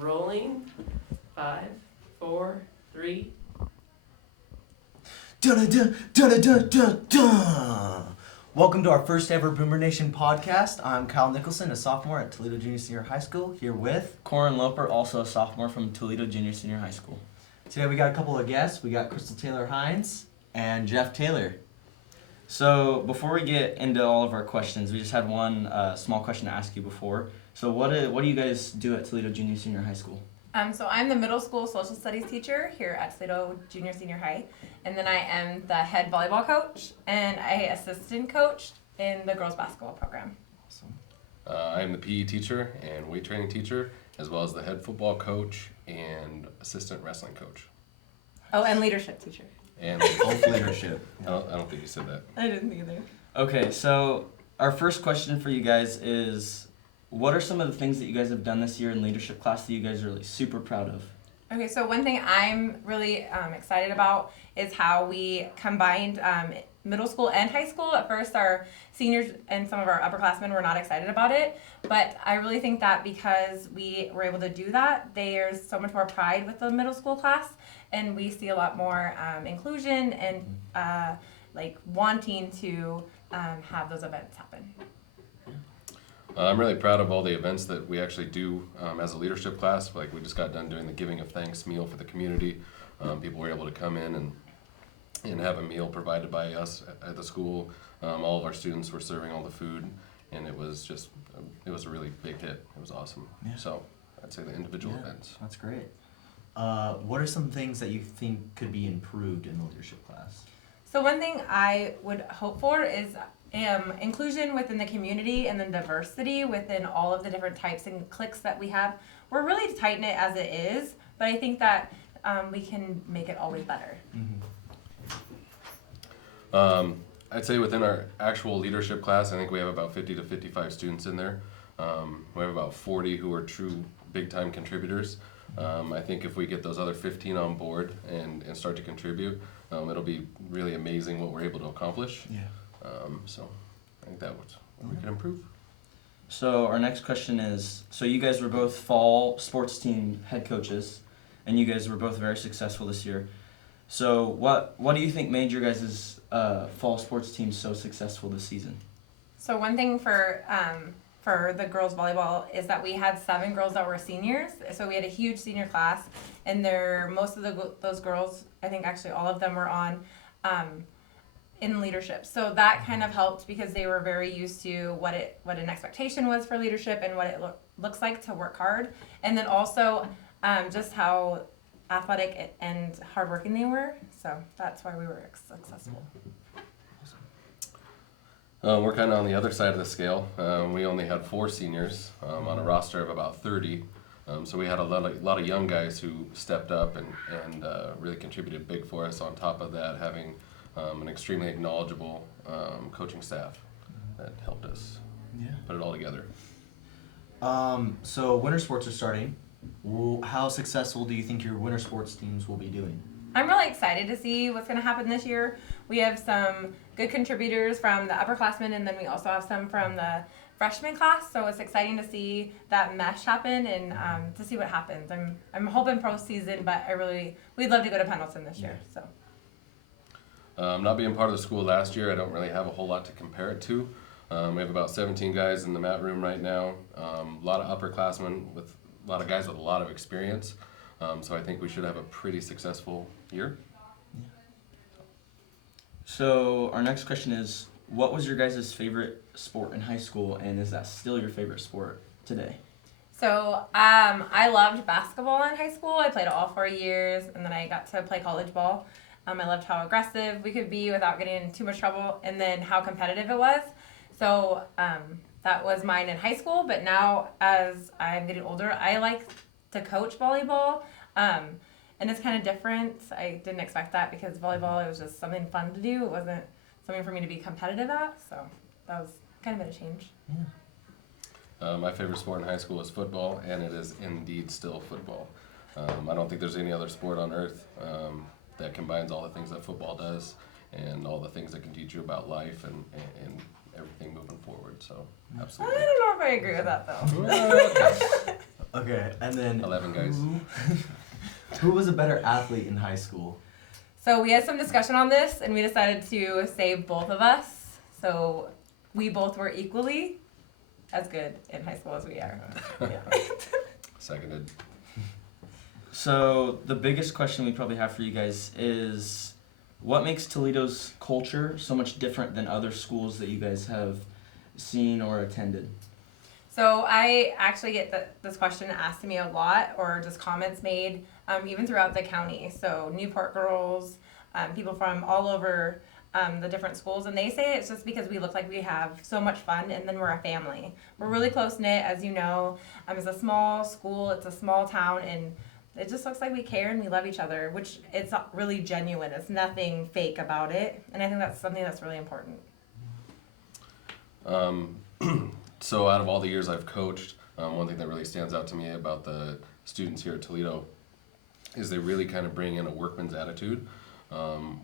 Rolling. 5, 4, 3. Welcome to our first ever Boomer Nation podcast. I'm Kyle Nicholson, a sophomore at Toledo Junior Senior High School, here with Corin Loper, also a sophomore from Toledo Junior Senior High School. Today we got a couple of guests. We got Crystal Taylor Hines and Jeff Taylor. So before we get into all of our questions, we just had one small question to ask you before. So what do you guys do at Toledo Junior Senior High School? So I'm the middle school social studies teacher here at Toledo Junior Senior High, and then I am the head volleyball coach, and I assistant coached in the girls basketball program. Awesome. I am the PE teacher and weight training teacher, as well as the head football coach and assistant wrestling coach. Oh, and leadership teacher. And Both leadership. I don't think you said that. I didn't either. Okay, so our first question for you guys is, what are some of the things that you guys have done this year in leadership class that you guys are really super proud of? Okay, so one thing I'm really excited about is how we combined middle school and high school. At first, our seniors and some of our upperclassmen were not excited about it, but I really think that because we were able to do that, there's so much more pride with the middle school class, and we see a lot more inclusion and like wanting to have those events happen. I'm really proud of all the events that we actually do as a leadership class. Like we just got done doing the Giving of Thanks meal for the community. People were able to come in and have a meal provided by us at the school. All of our students were serving all the food, and it was a really big hit. It was awesome. Yeah. So I'd say the individual events. That's great. What are some things that you think could be improved in the leadership class? So one thing I would hope for is inclusion within the community and then diversity within all of the different types and cliques that we have. We're really tight-knit as it is, but I think that we can make it always better. I'd say within our actual leadership class, I think we have about 50 to 55 students in there. We have about 40 who are true big-time contributors. I think if we get those other 15 on board and start to contribute, it'll be really amazing what we're able to accomplish. Yeah. So I think that we can improve. So our next question is, so you guys were both fall sports team head coaches, and you guys were both very successful this year. So what do you think made your guys' fall sports team so successful this season? So one thing for the girls volleyball is that we had 7 girls that were seniors. So we had a huge senior class, and most of those girls, I think actually all of them were on in leadership. So that kind of helped because they were very used to what an expectation was for leadership and what it looks like to work hard. And then also just how athletic and hardworking they were. So that's why we were successful. We're kind of on the other side of the scale. We only had 4 seniors on a roster of about 30. So we had a lot of young guys who stepped up and really contributed big for us. On top of that, having an extremely knowledgeable coaching staff that helped us put it all together. So winter sports are starting. How successful do you think your winter sports teams will be doing? I'm really excited to see what's going to happen this year. We have some good contributors from the upperclassmen, and then we also have some from the freshman class. So it's exciting to see that mesh happen and to see what happens. I'm hoping pro season, but we'd love to go to Pendleton this year. So. Not being part of the school last year, I don't really have a whole lot to compare it to. We have about 17 guys in the mat room right now. A lot of upperclassmen with a lot of guys with a lot of experience. So I think we should have a pretty successful year. So our next question is, what was your guys' favorite sport in high school, and is that still your favorite sport today? So I loved basketball in high school. I played it all 4 years, and then I got to play college ball. I loved how aggressive we could be without getting in too much trouble, and then how competitive it was. So that was mine in high school, but now as I'm getting older, I like to coach volleyball. And it's kind of different. I didn't expect that because volleyball, it was just something fun to do. It wasn't something for me to be competitive at, so that was kind of been a change. My favorite sport in high school was football, and it is indeed still football. I don't think there's any other sport on earth that combines all the things that football does and all the things that can teach you about life and everything moving forward. So, I absolutely. don't know if I agree with that, though. Okay, and then 11 guys. Who was a better athlete in high school? So we had some discussion on this, and we decided to say both of us. So we both were equally as good in high school as we are. Yeah. Seconded. So the biggest question we probably have for you guys is, what makes Toledo's culture so much different than other schools that you guys have seen or attended? So I actually get this question asked to me a lot, or just comments made, even throughout the county. So Newport girls, people from all over the different schools, and they say it's just because we look like we have so much fun, and then we're a family. We're really close knit, as you know. It's a small school, it's a small town, and it just looks like we care and we love each other, which it's really genuine. It's nothing fake about it, and I think that's something that's really important. So out of all the years I've coached, one thing that really stands out to me about the students here at Toledo is they really kind of bring in a workman's attitude,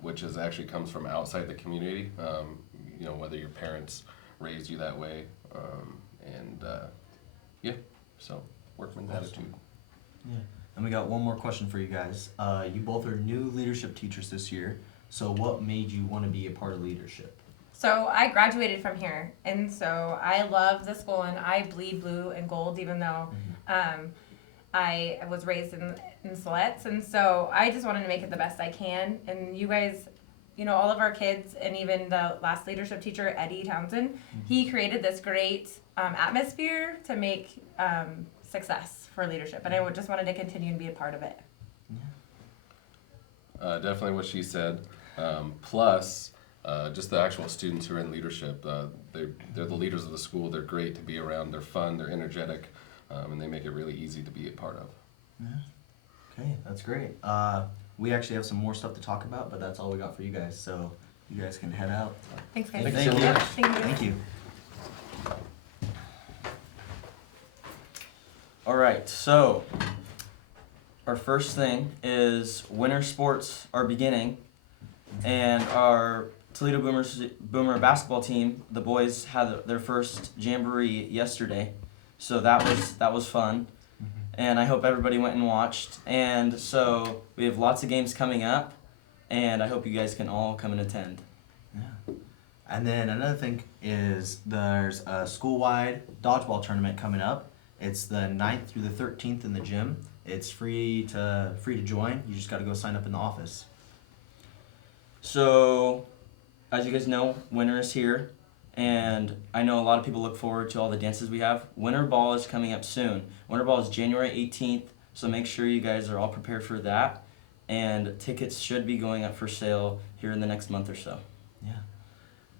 which is actually comes from outside the community. You know, whether your parents raised you that way, so workman's attitude. Yeah. And we got one more question for you guys. You both are new leadership teachers this year. So what made you want to be a part of leadership? So I graduated from here, and so I love the school, and I bleed blue and gold, even though I was raised in Siletz, and so I just wanted to make it the best I can. And you guys, you know, all of our kids, and even the last leadership teacher, Eddie Townsend, he created this great atmosphere to make success for leadership, and I just wanted to continue and be a part of it. Definitely what she said. Plus, just the actual students who are in leadership, they're the leaders of the school. They're great to be around. They're fun. They're energetic, and they make it really easy to be a part of. Yeah. Okay, that's great. We actually have some more stuff to talk about, but that's all we got for you guys. So you guys can head out. Thanks, guys. Thank you so Yep, much. thank you. Thank you. All right, so our first thing is winter sports are beginning, and our Toledo Boomer basketball team, the boys had their first jamboree yesterday, so that was fun, and I hope everybody went and watched. And so we have lots of games coming up, and I hope you guys can all come and attend. Yeah. And then another thing is there's a school-wide dodgeball tournament coming up. It's the 9th through the 13th in the gym. It's free to join. You just got to go sign up in the office. So, as you guys know, winter is here, and I know a lot of people look forward to all the dances we have. Winter Ball is coming up soon. Winter Ball is January 18th, so make sure you guys are all prepared for that, and tickets should be going up for sale here in the next month or so. Yeah.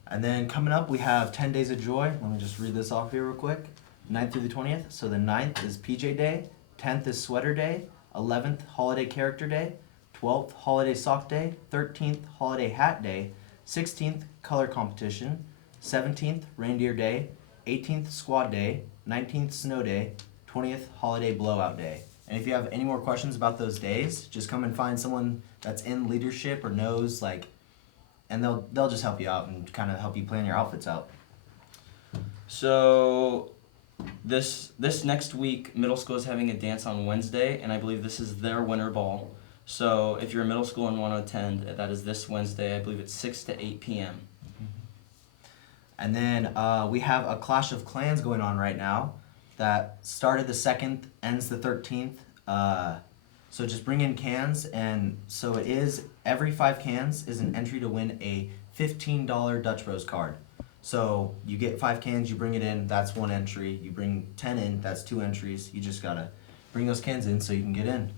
And then coming up, we have 10 Days of Joy. Let me just read this off here real quick. 9th through the 20th. So the 9th is PJ Day, 10th is Sweater Day, 11th Holiday Character Day, 12th Holiday Sock Day, 13th Holiday Hat Day, 16th Color Competition, 17th Reindeer Day, 18th Squad Day, 19th Snow Day, 20th Holiday Blowout Day. And if you have any more questions about those days, just come and find someone that's in leadership or knows, and they'll just help you out and kind of help you plan your outfits out. So, this next week, middle school is having a dance on Wednesday, and I believe this is their winter ball. So if you're in middle school and want to attend, that is this Wednesday. I believe it's 6 to 8 p.m. And then we have a Clash of Clans going on right now that started the 2nd, ends the 13th. So just bring in cans, and so it is every 5 cans is an entry to win a $15 Dutch Bros card. So you get 5 cans, you bring it in, that's 1 entry. You bring 10 in, that's 2 entries. You just gotta bring those cans in so you can get in.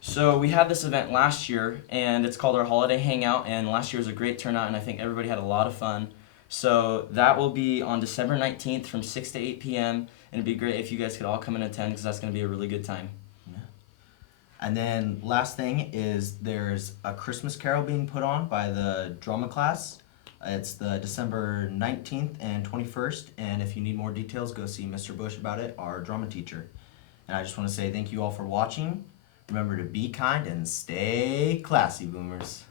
So we had this event last year, and it's called our Holiday Hangout, and last year was a great turnout, and I think everybody had a lot of fun. So that will be on December 19th from 6 to 8 p.m., and it'd be great if you guys could all come and attend, because that's going to be a really good time. Yeah. And then last thing is there's a Christmas Carol being put on by the drama class. It's the December 19th and 21st, and if you need more details, go see Mr. Bush about it, our drama teacher. And I just want to say thank you all for watching. Remember to be kind and stay classy, Boomers.